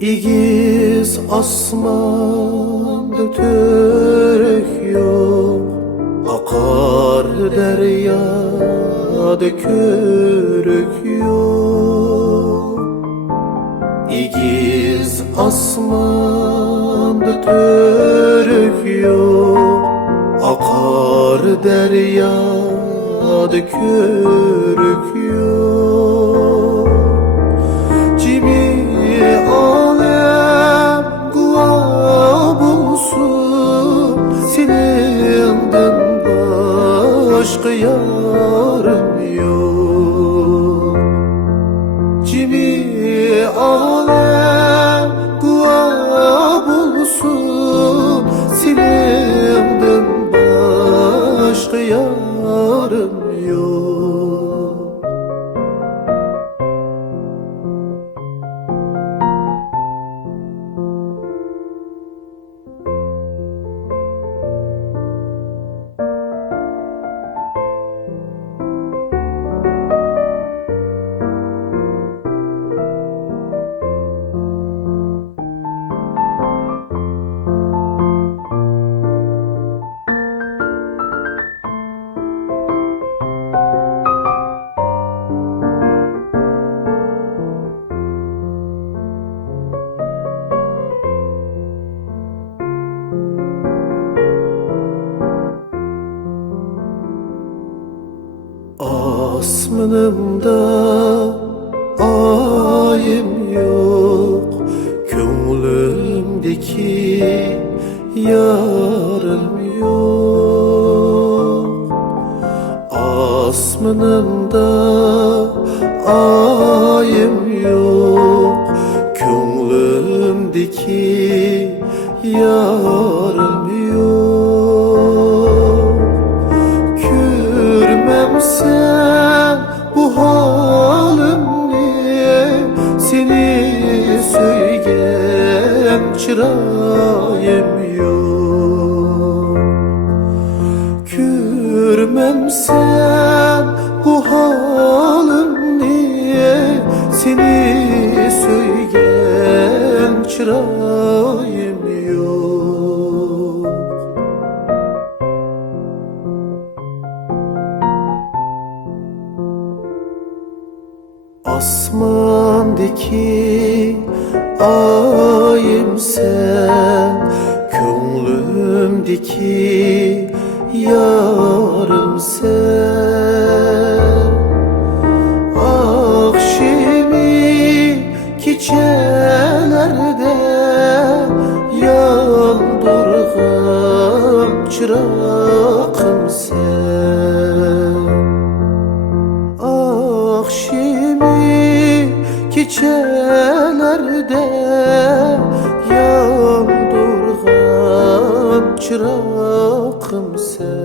İgiz asmanda törek yok, akar deryada körük yok. İgiz asmanda törük yok, akar deryada körük yok. Cimi alem guva bulsun, seninden başka yarım yok. Cimi alem guva bulsun, seninden başka yarım yok. Asmanımda ayım yok, könglimdeki yarım yok. Asmanımda ayım yok, könglimdeki yarım yok. Kürmem sen bu halimni, seni söygen çırayım yok. Kürmem sen bu halimni, seni söygen çırayım yok. Asmandaki ayım sen, könglimdeki yarım sen. Akşemi keçelerde yandırgın çırağım sen. Akşemi keçelerde yandırgın çırağım sen.